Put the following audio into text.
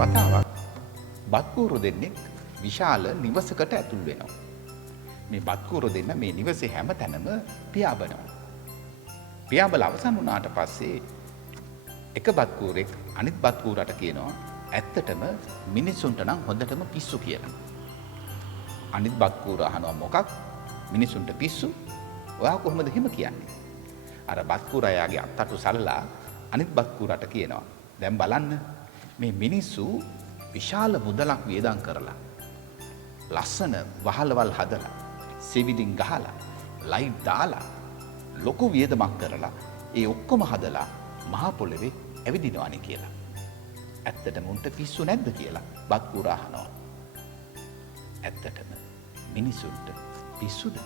වතාවක් බත්කූරු දෙන්නෙක් විශාල නිවසකට ඇතුල් වෙනවා. මේ බත්කූරු දෙන්න මේ නිවසේ හැම තැනම පියාඹනවා. පියාඹල අවසන් වුණාට පස්සේ එක බත්කූරෙක් අනිත් බත්කූරට කියනවා ඇත්තටම මිනිසුන්ට නම් හොඳටම පිස්සු කියලා. අනිත් බත්කූර අහනවා මොකක්? මිනිසුන්ට පිස්සු? ඔයා කොහොමද එහෙම කියන්නේ? අර බත්කූර යාගේ අත්තටු සල්ලා අනිත් බත්කූරට කියනවා දැන් බලන්න මේ මිනිස්සු විශාල මුදලක් වියදම් කරලා ලස්සන වහලවල් හදලා සෙවිලින් ගහලා ලයිට් දාලා ලොකු වියදමක් කරලා ඒ ඔක්කොම හදලා මහ පොළවේ ඇවිදිනවානේ කියලා. ඇත්තටම උන්ට පිස්සු නැද්ද කියලා බත්කූර අහනවා. ඇත්තටම මිනිසුන්ට පිස්සුද?